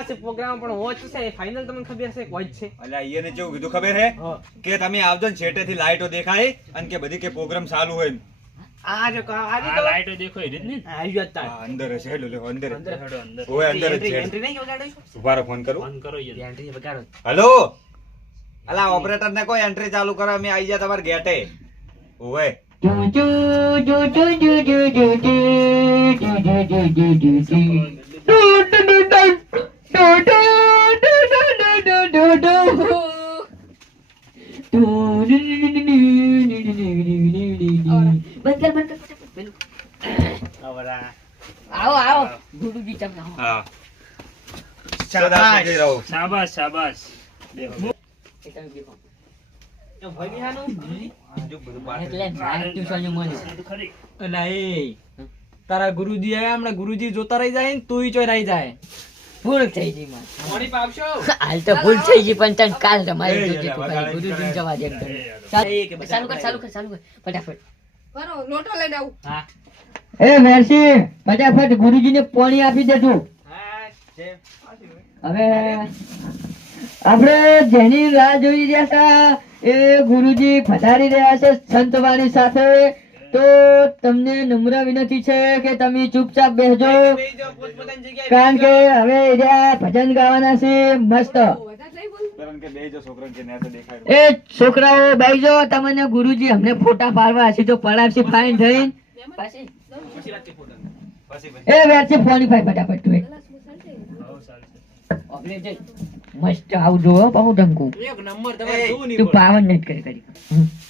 આ છે પ્રોગ્રામ પણ વોચ છે ફાઇનલ તમને ખબર છે કોઈ છે અલ્યા ઈને કેવું કીધું ખબર હે કે તમે આવજો ને છેટેથી લાઈટો દેખાય અને કે બધી કે પ્રોગ્રામ ચાલુ હોય આ જો આ લાઈટો દેખો એ રીત ને આવ્યો હતા અંદર હશે હેલો અંદર અંદર ઓય અંદર જ છે એન્ટ્રી નહીં વગાડો ઉભારો ફોન કરું ફોન કરો યાર એન્ટ્રી વગાડો હેલો અલા ઓપરેટર ને કોઈ એન્ટ્રી ચાલુ કરો અમે આવી જા તમાર ગેટે ઓય આવો આવો ગુરુજી તમે આવો. હા શાબાશ રહો શાબાશ શાબાશ દેખો એ તમે દેખો. તો ભાઈ બિહાનું જો બધું પાછળ એટલે રાત ટ્યુશન મળ્યું. તો ખરી અલા એ તારા ગુરુજી આયા હમણાં ગુરુજી જોતા રહી જાય ને તુંય ચોય રહી જાય. ભૂલ થઈ ગઈ મારે. મોડી પાવશો હાલ તો ભૂલ થઈ ગઈ પણ તને કાલ તમારી એ જોજે તું યાર, ખાલી ગુરુજીને જવા દે એકદમ. ચાલુ કર ચાલુ કર ચાલુ કર ફટાફટ. બરો લોટો લઈને આવું. હા એ મેરસી ફટાફટ ગુરુજીને પાણી આપી દે તું. હા છે હવે આપણે જેની રાહ જોઈ રહ્યા હતા એ ગુરુજી પધારી રહ્યા છે સંતવાણી સાથે. તો તમને નમ્ર વિનંતી છે કે તમે ચૂપચાપ બેસજો બેજો પોતપોતાની જગ્યાએ કારણ કે હવે એરિયા ભજન ગાવાના છે મસ્ત. વધારે નહીં બોલ. કારણ કે બેજો છોકરાને કે નેસે દેખાય એ છોકરાઓ બેસજો તમને ગુરુજી અમને ફોટા પાડવા હશે તો પડાવશે ફાઇન થઈને. પછી વાત કે પોતાને પછી એ વેરથી ફોન ભાઈ ફટાફટ તું ગલાસ મુસાલતે. આવો ચાલશે ઓપલે જઈ મસ્ત આવજો હો બહુ ડંકુ એક નંબર તમારે જોવું નહીં તું પડે પાવન નથી કરી કરી.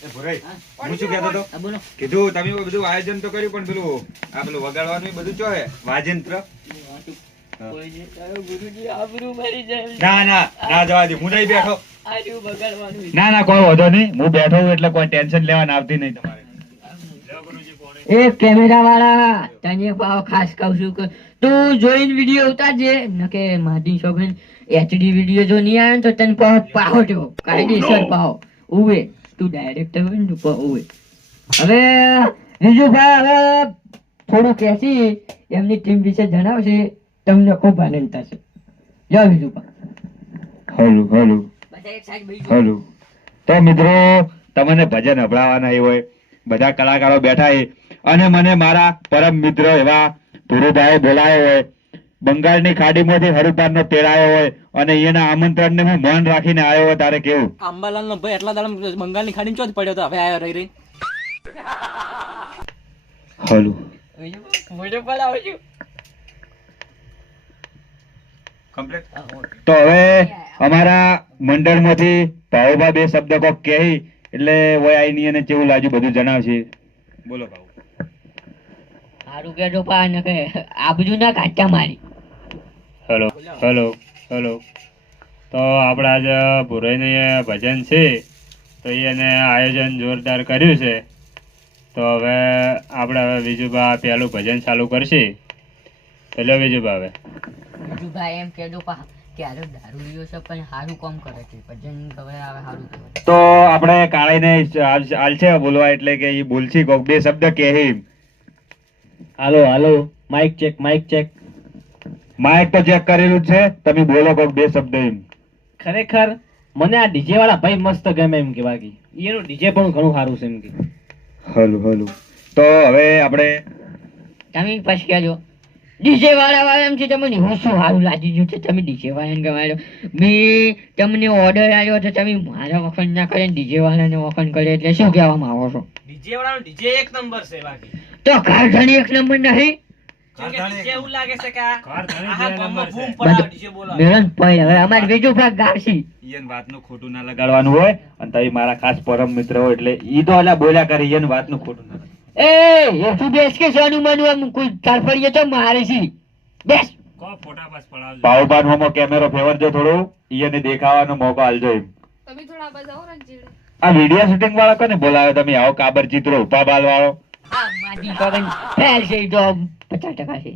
એ ભુરાઈ હું શું કહેતો તો આ બોલો કીધું તમે બધું આયોજન તો કર્યું પણ પેલું આ પેલું વગાડવાનું એ બધું ચો હે વાજિંત્ર ગુરુજી આબરૂ મારી જાય. ના ના ના જવા દે હું નહીં બેઠો આર્યું બગાડવાનું. ના ના કોઈ વાંધો નહીં હું બેઠો છું એટલે કોઈ ટેન્શન લેવાની આવતી નહીં તમારે લ્યો ગુરુજી પોણે એ કેમેરા વાળા તને પાવ ખાસ કહું છું કે તું જોઈને વિડીયો ઉતારજે નકે મારી છોકરી એચડી વિડીયો જો નહીં આવે ને તો તને પાહો જો કાયદેસર પાહો ઉવે તું ડાયરેક્ટર હોય ને તું પાહો ઉવે. હવે બીજું ભાઈ હવે થોડું કહેશી એમની ટીમ વિશે જણાવશે તમને ખૂબ આનંદ થશે. જાઓ બીજું હલો હલો બધા એક સાઈડ હલો તો મિત્રો તમને ભજન સંભળાવવાના એ હોય બધા કલાકારો બેઠા છે અને મને મારા પરમ મિત્ર એવા ધુરુભાઈ બોલાયો હોય બંગાળની ખાડીમાંથી હરિપારનો તેડાયો હોય અને એના આમંત્રણને હું માન રાખીને આવ્યો હોય તારે કેવું આંબાલાલ નો ભાઈ એટલા દાડા બંગાળની ખાડી ચોથ પડ્યો તો હવે આયો રહી રહી. હલો મોટો પડાવો છું. તો હવે અમારા મંડળમાંથી ભાવભા બે શબ્દ કોક કહી એટલે વય આઈની અને કેવું લાગ્યું બધું જણાવશે બોલો ભાવ સારું કેજો પા નકે આબજુ ના કાચા મારી. હેલો હેલો હેલો તો આપણા જે ભુરાઈને ભજન છે તો એને આયોજન જોરદાર કર્યું છે તો હવે આપણે હવે બીજું પહેલું ભજન ચાલુ કરશે તો લો બીજું હવે બીજું ભાઈ એમ કેજો પા કે આરો દારૂ લીયો છે પણ સારું કામ કરે છે ભજન ખબર આવે સારું કરે. તો આપણે કાળાઈને આલશે બોલવા એટલે કે ઈ બોલશી કોક બે શબ્દ કહે હાલો હાલો માઇક ચેક માઇક તો ચેક કરેલું જ છે તમે બોલો કોક બે શબ્દ એમ ખરેખર મને આ ડીજે વાળા ભાઈ મસ્ત ગમે એમ કે બાકી એનું ડીજે પણ ઘણું સારું છે એમ કે હલો હલો તો હવે આપણે તમે પછી કહેજો ડીજે વાળા એમ છે તમને હું શું સારું લાગી ગયું છે તમે ડીજે વાળાને ગવાડો મેં તમને ઓર્ડર આવ્યો તો તમે મારા વખત ના કરે ડીજે વાળાને વખત કરે એટલે શું કહેવા માંગો છો? ડીજે વાળાનો ડીજે એક નંબર છે બાકી તો કારખાની એક નંબર નહીં કેમ કે ડીજે એવું લાગે છે કે કાર ધણી આહા બે ગામમાં નંબર બૂમ છે. પડાવે ડીજે બોલાવે મેળન પડે હવે અમારે બીજું ભાગ ગાવશી. ઈયન વાતનું ખોટું ના લગાડવાનું હોય અને તમે મારા ખાસ પરમ મિત્ર હોય એટલે ઈ તો અલા બોલ્યા કરે ઈયન વાતનું ખોટું ના એ તું બેસ કે સોનું મનું આમ કોઈ તારફળીએ તો મારે છે બેસ. કો ફોટા પાસ પડાવજો પાવભાન હોમો કેમેરો ફેવરજો થોડું ઈયને દેખાવાનો મોકો આલજો એમ તમે થોડા બજાવો રણજીડે. આ વિડિયો શૂટિંગ વાળા કોને બોલાવ્યો તમે આવો કાબર ચિત્રો ઉપા બાલ વાળો આ મારી છોકરી ફેલ છે ઈ તો 50% છે.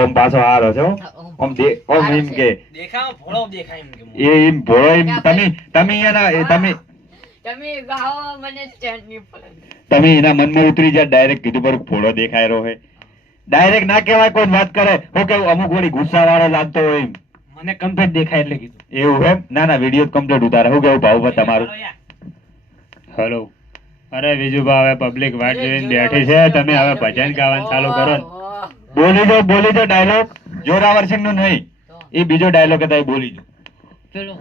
ઓમ પાછો હારો છો ઓમ ઓમ એમ કે દેખાવ ભોળો દેખાય એમ કે એ એમ ભોળો એમ તમે એના તમે તમે ગાઓ મને સ્ટેન્ડ ની પડે. તમે એના મનમાં ઉતરી જાય ડાયરેક્ટ કીધું પર ભોળો દેખાય રહ્યો હે ડાયરેક્ટ ના કહેવાય કોઈ વાત કરે હું કેવું અમુક વળી ગુસ્સા વાળો લાગતો હોય એમ મને કમ્પ્લીટ દેખાય એટલે કીધું. એવું એમ? ના ના, વિડીયો કમ્પ્લીટ ઉતારે. શું કેવું ભાવ તમારું? હેલો. અરે વિજુભા, હવે પબ્લિક વાટ જોઈને બેઠી છે, તમે હવે ભજન ગાવાનું ચાલુ કરો ને. બોલી દો ડાયલોગ. જોરાવર સિંહ નો નહીં, એ બીજો ડાયલોગ હતા, એ બોલી દો. પેલો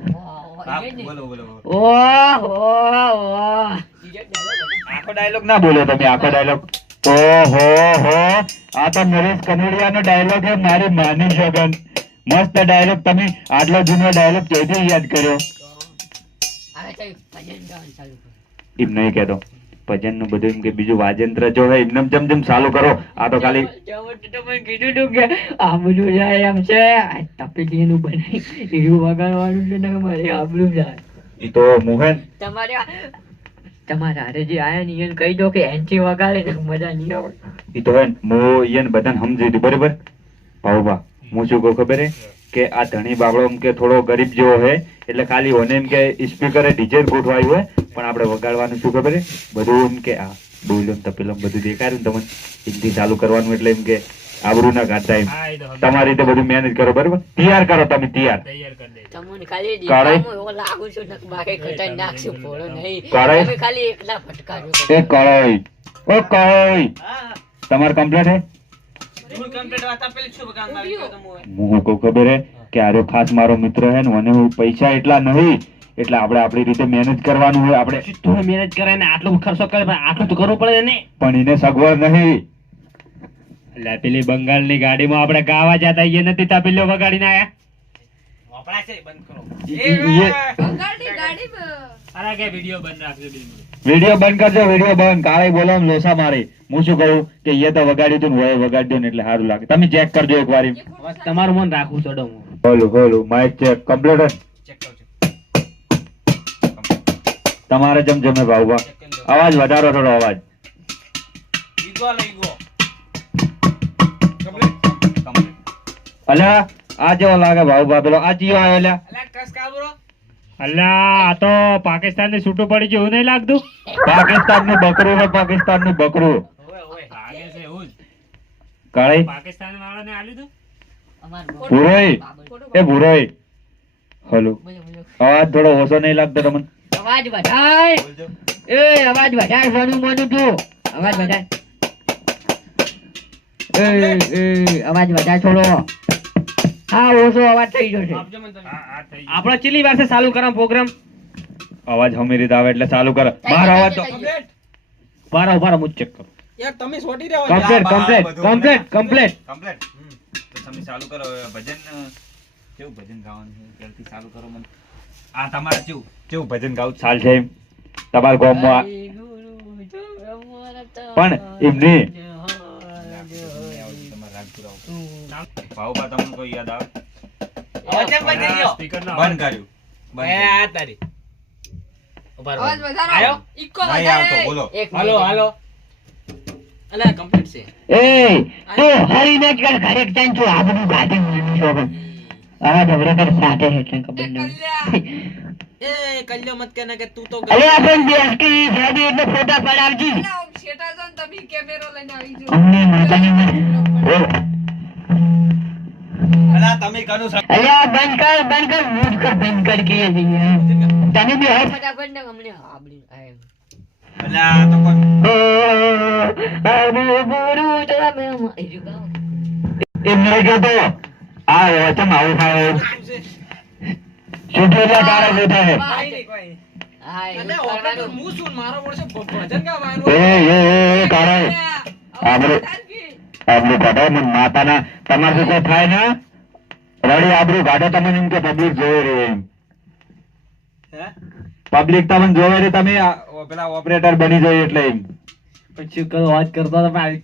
આખો ડાયલોગ ના બોલો તમે, આખો ડાયલોગ. ઓહો હો, આ તો નરેશ કનોડિયાનો ડાયલોગ છે, મારી માની શકન. મસ્ત ડાયલોગ. તમે આટલો જૂનો ડાયલોગ ક્યાંથી યાદ કર્યો? એમ નહીં કહેતો, ભજન નું બધું એમ કે બીજું વાજેન્દ્ર જો હે એમને જમ ચાલુ કરો. આ તો ખાલી કીધું તું કે આ બધું જાય એમ છે, તપેલીનું બનાવી એવું વગાડવાનું છે ને મારે આબરૂ જાય. એ તો મોહન તમારા હારે જે આયા ને એને કહી દો કે એન્ટી વગાડે ને મજા નહીં આવે. એ તો હે મો ઈયન બધાને સમજી દીધું બરાબર. ભાવભા હું શું કહું ખબર હે કે આ ધણી બાબડો એમ કે થોડો ગરીબ જેવો હે, એટલે ખાલી ઓને એમ કે સ્પીકરે ડીજે ગોઠવાયું હોય, પણ આપણે વગાડવાનું શું ખબર હે બધું એમ કે આ બોલો તપેલો બધું દેખાડ્યું ને તમને હિન્દી ચાલુ કરવાનું, એટલે એમ કે આબરૂ ના કાઢતા એમ. હા, એ તો સમજાય. તમારી રીતે બધું મેનેજ કરો બરાબર. તૈયાર કરો તમે, તૈયાર. તૈયાર કરી દે. તમને ખાલી કાળે? દેખામાં એવો લાગુ છું ને બાકી ખટાઈ નાખશું ફોડો નહીં. કાળે? તમે ખાલી એકલા ફટકારો. એ કળોઈ, ઓ કળોઈ, હા તમારે કમ્પ્લીટ હે? ફૂલ કમ્પ્લીટ વાતા પેલી શું બગાડ મારી ગયો તો મોય. હું કહું ખબર હે કે આરો ખાસ મારો મિત્ર હે ને, મને હું પૈસા એટલા નહીં, એટલે આપણે આપણી રીતે મેનેજ કરવાનું હોય. આપણે થોડું મેનેજ કરાય ને આટલો ખર્ચો કરે પણ આટલું તો કરવું પડે ને. પણ એને સગવડ નહીં. એટલે પેલી બંગાળની ગાડીમાં આપણે ગાવા જતા એ નથી તપેલીઓ વગાડીને આયા. વપરાય છે બંધ કરો. બંગાળની ગાડી અરે કે વિડીયો બંધ રાખજો બે મિનિટ. વિડીયો બંધ કરજો, વિડીયો બંધ. કાલે બોલો ને લોસા મારી. હું શું કહું કે એ તો વગાડ્યું તું ને હોય વગાડી દો ને એટલે સારું લાગે. તમે ચેક કરજો એક વાર. હવે તમારું મન રાખવું ચડો હું. હોલું માઇક ચેક કમ્પ્લીટ. ચેક કરજો. તમારે જમ જમે ભાવભા. ચેક કરી લો. અવાજ વધારો થોડો અવાજ. ઈગો લઈ ગો. અલ્યા આ જેવો લાગે ભાવભા, પેલો આ ચિયો આવ્યો લ્યા. અલા કસ કાબરો. અલ્યા આ તો પાકિસ્તાનથી છૂટું પડી ગયું એવું નહીં લાગતું? પાકિસ્તાનનું બકરું ને પાકિસ્તાનનું બકરું. ઓય ઓય. લાગે છે એવું જ. કાળી પાકિસ્તાન વાળાને આલ્યું તું? અમાર ભુરોઈ, એ ભુરોઈ. હલો, બોલો બોલો. અવાજ થોડો ઓછો નહીં લાગતો તમને? અવાજ વધાય. એ અવાજ વધાય સોનું મોનું તું. અવાજ વધાય. અવાજ વધાય થોડો. હા ઓછો અવાજ થઈ ગયો છે. આપજો મને તમે. આ થઈ ગયું. આપણે ચેલી વાર છે ચાલુ કરવા પ્રોગ્રામ? અવાજ હમી રીતે આવે એટલે ચાલુ કરો. બહાર અવાજ તો કમ્પ્લીટ. ઉભા હું ચેક કરું. યાર તમે છોડી રહ્યો. કમ્પ્લીટ. તો તમે ચાલુ કરો ભજન. કેવું ભજન ગાવાનું છે ત્યારથી ચાલુ કરો મને. આ તમારે કેવું ભજન ગાવું ચાલ છે એમ તમારા ગામમાં? પણ એમની ભાવભા તમને કોઈ યાદ આવે? અવાજ કેમ બંધ થઈ ગયો? સ્પીકરનો બંધ કર્યું. એ આ તારી. ઉભા રહો. અવાજ વધારો. આયો? ઇકો નહીં આવતો, વધારે. બોલો. એક હાલો હાલો. અલા કમ્પ્લીટ છે. એ તો હરીને કર ઘરે જઈને તું આબરૂ ગાડી છો આ ઢબરા કર સાટે હેઠે ખબર એ નહીં. કલ્યા. એ કલ્યો મત કે ના કે તું તો અરે આપણ બેસકી સાડી એટલે ફોટા પડાવજી. અલા, આમ શેઠા છો ને તમે કેમેરો લઈને આવી જાઓ. અમને માતાની અલા તમે કનું અરે આ બંધ કર મૂવ કર બંધ કર કે જઈએ તને બી હે ફટાફટ ને અમને આબડી આય અલા તો કોઈ અરે ગુરુ જરા મે એજુ ગાવ એમ નહીં કહેતો. આ વચન આવું થાય છૂટેલા તારા બેઠા હે. કોઈ નહીં કોઈ નહીં. હાય અલે ઓપરેટર હું છું ને મારો વર્ષે ભજન ગાવાનું. એ કાળા આપણે આબરૂ કાઢો મને માતાના. તમારે કોઈ થાય ને રડી આબરૂ કાઢો તમને એમ કે પબ્લિક જોવે રે એમ. હે? પબ્લિક તમને જોવે રે, તમે પેલા ઓપરેટર બની જાય એટલે એમ. પછી કરો વાત કરતા હતા ભાઈ.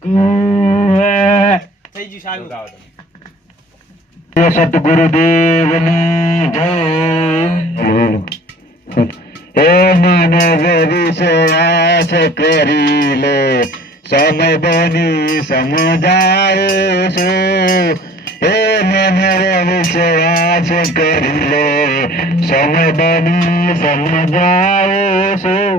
થઈ ગયું ચાલુ. જય સતગુરુદેવની જય. હે માનવ વિશ્વાસ કરી લે, સમય બની સમજાય છું. હે માનવ વિશ્વાસ કરી લે, સમય બની સમજાય છું.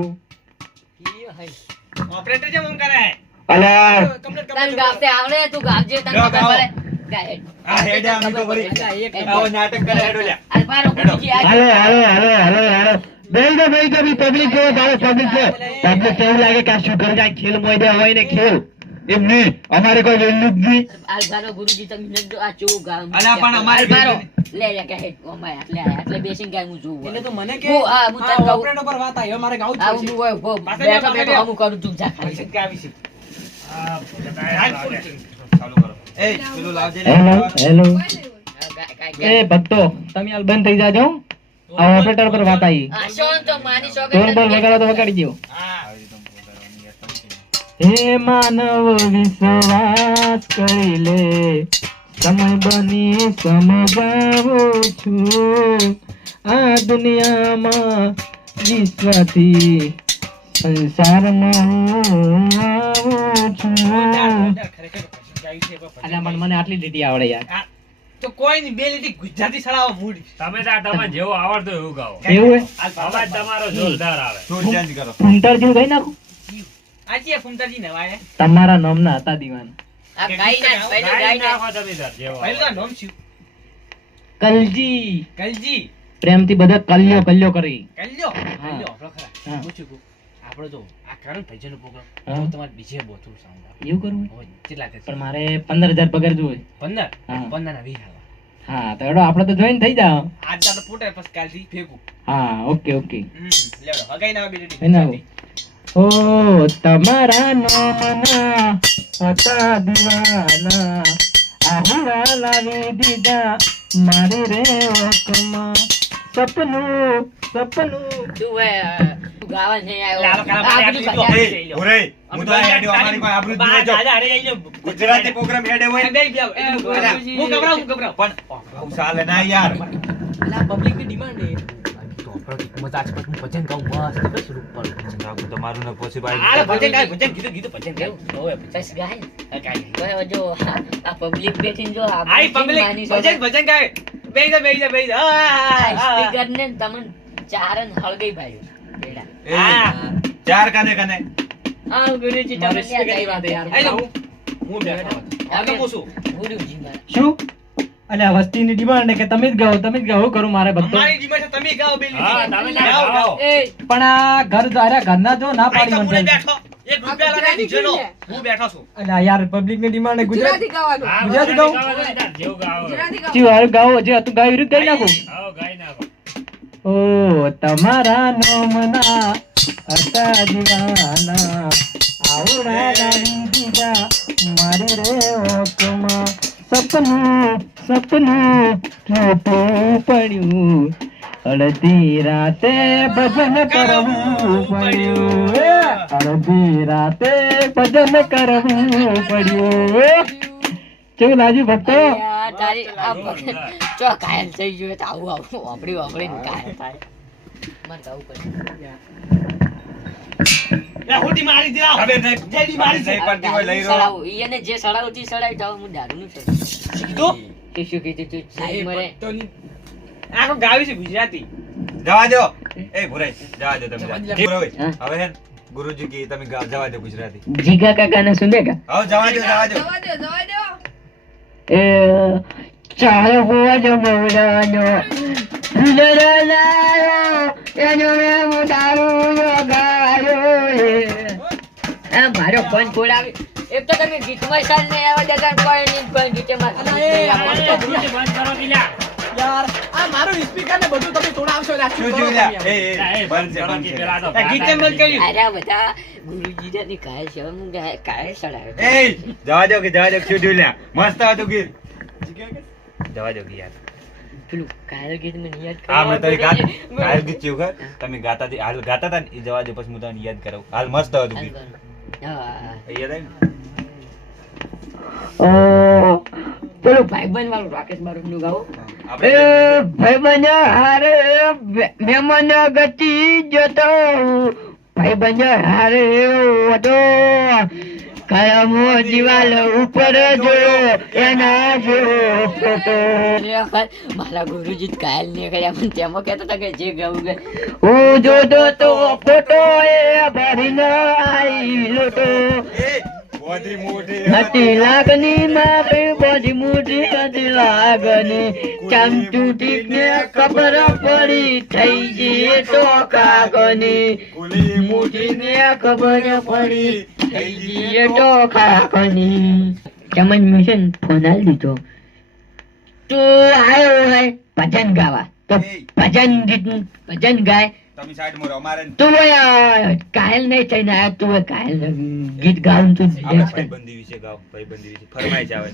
ઓપરેટર જેમ એમ કરે. અલા કમ્પ્લીટ તને ગાતે આવડે તું ગાવજે તને ખબર પડે ગાય આ હેડે આમ તો વળી એક આવો નાટક કરે હેડો લ્યા આ બારો ગુરુજી આ હાલો બેહી દો પબ્લિક જો તારે પબ્લિક છે પબ્લિક કેવું લાગે કે આ શું કરે જાય ખેલ મોયદા હોય ને ખેલ એમ નહીં અમારે કોઈ વેલ્યુ જ નહીં આ બારો ગુરુજી તમે ન જો આ ચો ગામ અલા પણ અમારે બારો લે લે કે હેડ ઓમાય એટલે બેસીને ગાય હું જોઉં એને તો મને કે હું આ હું તને કહું ઓપરેટર પર વાત આવી હવે મારે ગાવું જ આ પડશે. હું હોય બેઠો બેઠો હું કરું તું જા ખાલી ચાલુ કરો. એ પેલું લાવજે હેલો હેલો કાઈ એ ભક્તો તમે હાલ બંધ થઈ જાજો આ ઓપરેટર પર વાત આવી આ શોન તો માની શોકે ટોન બોલ વગાડો તો વગાડી દો હે માનવ વિશ્વાસ કરી લે સમય બની સમજાવું છું આ દુનિયામાં વિશ્વથી સંસારમાં હું આવું છું અલા મને આટલી લીટી આવડે યાર તો કોઈ નહીં બે લીટી ગુજરાતી સળાવો મૂડ તમે જેવું આવડતું હોય એવું ગાઓ એવું હે અવાજ તમારો જોરદાર આવે સૂર ચેન્જ કરો ફૂમતાર જેવું ગઈ નાખું આજે ફૂમતાજી નવાય તમારા નામના હતા દીવાના આ ગાઈ ના પહેલો ગાઈ ગાઈ ના નાખો તમે તાર જેવો પહેલું નામ શું કલજી કલજી પ્રેમથી બધા કલ્યો કરી કલ્યો હા. કલ્યો આપણો ખરા હા. પૂછું કો આપણો જો આ કરણ ભજનનો પ્રોગ્રામ હા. તમારે બીજે બોથું સાઉન્ડ આવે એવું કરવું હોય કેટલા કે પણ મારે 15,000 પગાર જોઈએ 15 હા. 15 ના 20 આવા હા તો એડો આપણે તો જોઈન થઈ જાવ આજ તો પોતે પછી કાલથી ફેંકું હા ઓકે લેડો હગાઈ ના બે લીટી એના ઓ તમારા નામના હતા દીવાના આહુરા લાવી દીધા મારી રે ઓકમાં સપનું તું ગાવા છે લાલો કાલા આ મારે બધું આટલી બજાર. એ ઓરે હું તો આ હેડે અમારી કોઈ આબરૂ જ નહીં જો ગુજરાતી પ્રોગ્રામ હેડે હોય હું ગભરાઉં પણ બહુ ચાલે ના યાર પબ્લિક ની ડિમાન્ડ હે મજા આજ પછી હું ભજન ગાઉં મસ્ત બસ રૂપ પર નાખું તમારું ને પછી આ ભાઈ ભજન ગાય ભજન ગીતો ભજન ગાય ઓય બસ ગાય ને. ગાય તો જો આ પબ્લિક બેઠીને જો આ આઈ પબ્લિક ભજન ગાય બેઈ જા સ્પીકર ને તમને ચારન હળગઈ ભાઈ પેલા એ ચાર કને કને આ ગુરુજી તમે ત્યાં જઈ વાત યાર હું બેઠો આગળ પૂછું ગુરુજી મારા શું અલ્યા વસ્તીની ડિમાન્ડ કે તમે જ ગાઓ કરું મારે બધું અમારી ડિમાન્ડ તમે ગાઓ બે હા, તમે ગાઓ. પણ આ ઘર ઘરના જો ના પાડી હું મને બેઠો એક રૂપિયા લગાવી દીજો નો હું બેઠો છું અલ્યા યાર પબ્લિક ની ડિમાન્ડ ગુજરાતી ગાવાનું હા, ગુજરાતી ગાઓ? જેવું ગાઓ ગુજરાતી ગાવાનું. જીવ હાલ ગાઓ જે હતું ગાયું રીત ગાઈ નાખું આવો ગાઈ નાખો ઓ તમારા નામના હતા દીવાના આવડા લાવી દીધા મારી રે ઓકમાં સપનું જોતું પડ્યું અડધી રાતે ભજન કરવું પડ્યું અડધી રાતે ભજન કરવું પડ્યું કેવું લાગ્યું ભક્તો યાર, તારી આ ચો કાયલ થઈ ગયો તો આવું વાપરી વાપરીને કાયલ થાય મને ગાવું પડે લે હોટી મારી દે ખબર નહીં જેડી મારી નહીં પડતી હોય લઈ રહ્યો સડાવું ઈને જે સડાવતી સડાવી જાવ હું દારૂનું સડાવું કીધું કે શું કીધું તું સાઈ મરે આ કો ગાવી છે ગુજરાતી જવા દો એ ભુરાઈ જવા દો તમે જવા ભુરાઈ હા. હવે હે ને, ગુરુજી કી તમે જવા દો ગુજરાતી જીગા કાકાને સુનેગા હવે જવા દો જવા દો એ ચાલો બોજ મૌલાનો એનો મેં દારૂ ગાયો મારો ફોન ખોલાવી એક તો તમે ગીતમાં સાલ નહીં આવવા દેતા કોઈ નહીં કોઈ ગીતમાં ગુરુજી બંધ કરો દિલા યાર આ મારું સ્પીકર ને બધું તમે તોડાવશો યાર શું જોઈ લ્યા એ બંધ છે કરો બંધ કે છે પેલા તો ગીત કેમ બંધ કર્યું અરે બધા ગુરુજી ની કાય છે હું કાય સડાવે એ જવા દો શું જોઈ લ્યા મસ્ત હતું ગીત જવા દો કે યાર પેલું કાયલ ગીત મને યાદ આ મેં તારી ગાત કાયલ ગીત ચેવું કર તમે ગાતા હતા ને એ જવા દો પછી હું તને યાદ કરાવું હાલ મસ્ત હતું ગીત હા એ યાદ આવ્યું ઓ પેલું ભાઈબંધ વાળું રાકેશ બારોટ નું ગાવો ને? એ આપણે ભાઈબંધ હારે મહેમાન ગતિ જતો ભાઈબંધ હારે ઓડો કાયમો દિવાલ ઉપર જોયો એના જેવો ફોટો મારા ગુરુજી કાયલ ને કર્યા પણ તેમાં કહેતા હતા કે જે ગાવું ગે હું જોતો તો ફોટો એ ભરીને આવી લોટો એ હતી લાગણી મારી બધી મોટી હતી લાગણી ચમચૂટી ને ખબર પડી થઈ ગઈ તો કાગની મોટી ને ખબર પડી થઈ ગઈ તો કાગની ચમન મિશન ફોન આલી દીધો તું આવ્યો હોય ભજન ગાવા તો ભજન ગાય તું કાયલ નહીં થઈને આવ્યો તું કાયલ ગીત ગાવું તું ભાઈબંધી વિશે ફરમાઈ જાવે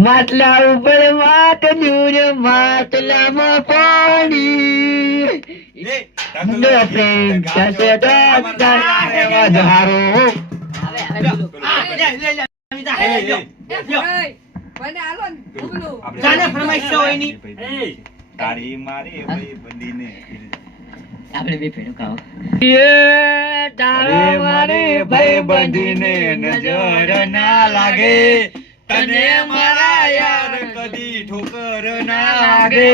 માટલા ઉપર માટલ્યું ને માટલામાં પાણી નો પ્રેમ થશે તો વધારો મને આલો ને ઉગલું. તારી મારી ભાઈબંધીને આપણે બે ફેરો ખાઓ તારા મારી ભાઈબંધીને નજર ના લાગે તને મારા યાર કદી ઠોકર ના લાગે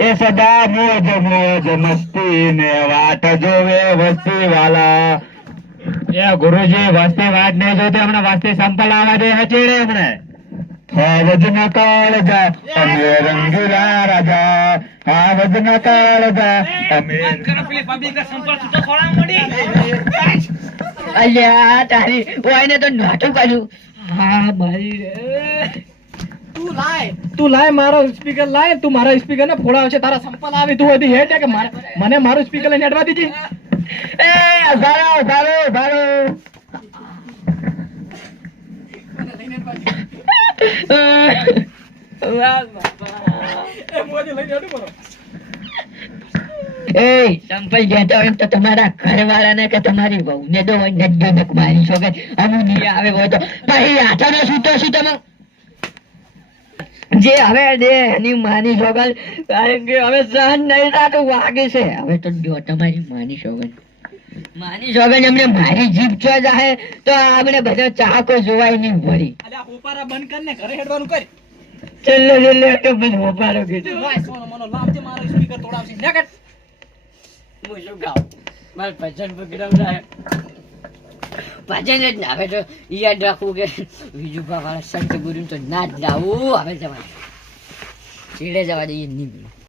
એ સદા મોજ મોજ મસ્તી ને વાટ જોવે વસ્તી વાલા એ ગુરુજી વસ્તી વાટ નહીં જોતી હમણાં વસ્તી સંપલ આવા દે હચેડે હમણાં વજન કાળજા અમે રંગીલા રાજા વજન કાળજા અમે અલ્યા તારી ઓયને તો નાટું કર્યું હા મારી રે તું લાય મારો સ્પીકર લાય તું મારા સ્પીકર ને ફોડાવે છે તારા સંપલ આવી તું હતી હેઠ કે મને મારું સ્પીકર લઈને અડવા દીધી એ સારો એ સંપલ કહેતા હોય તો તમારા ઘરવાળાને કે તમારી વહુને તો નજ્જનક મારી છો કે અમુ નહીં આવે હોય તો પછી હાથાનો સૂતો છું તમે જે હવે દે એની માની સોગલ કારણ કે હવે સહન નહીં થતું વાગે છે હવે તો જો તમારી માની સોગલ એમને મારી જીભ છો જાહે તો આપણે બધા ચાકો જોવાય નહીં ભરી ઉપારા બંધ કર ને ઘરે હેડવાનું કર છેલ્લે તો બધું ઉપારો કીધું મને લાવજે મારો સ્પીકર તોડાવશે નેકટ હું શું ગાઉં મારે ભજન પકડાવ જાય ભજન જ ના હવે તો યાદ રાખવું કે બીજું વાળા સંત ગુરુ તો ના જ જાવું હવે જવા છેડે જવા દઈએ નહીં